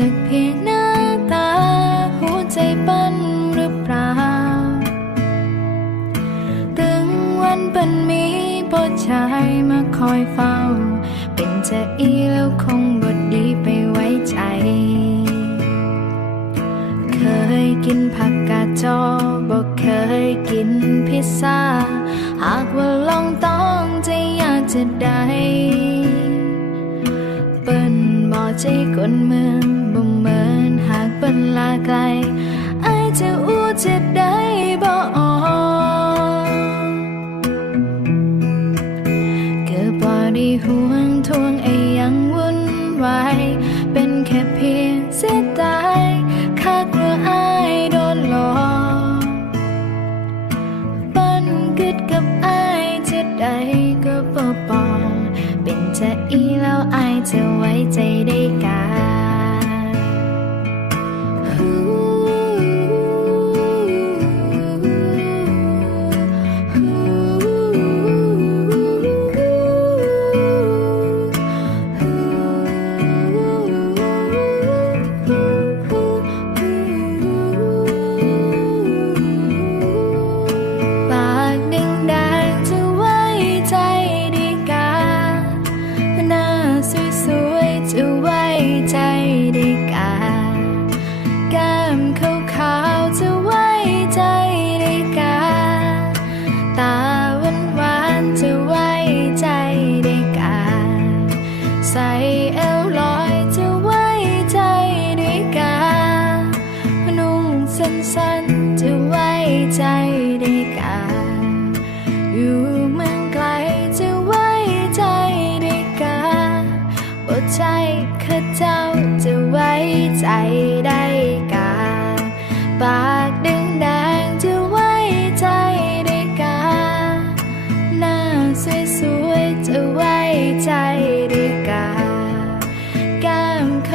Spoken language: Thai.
จากเพียงหน้าตา หัวใจปั้นหรือเปล่า ตึงวันเป็นมีผู้ชายมาคอยเฝ้า เป็นใจอีแล้วคงบทดีไปไว้ใจ เคยกินผักกาจอบอกเคยกินพิซซ่า หากว่าลองต้องจะอยากจะได้ เปิ้นบอใจคนเมือง ไกลไอายจะอู้จะได้บ่ออกเกิดบ่ได้ห่วงทวงไอ้ยังวุ่นวายเป็นแค่เพียงเสียดายคาดว่าอายโดนหลอกปันกึดกับอายจะได้ก็บ่บอกเป็นจะอีแล้วอายจะไว้ใจ ฉันจะไว้ใจได้กาอยู่เมืองไกลจะไว้ใจได้กาบ่ใจข้าเจ้าจะไว้ใจได้กาปากดึงแดงจะไว้ใจได้กาหน้าสวยๆจะไว้ใจได้กาแก้มข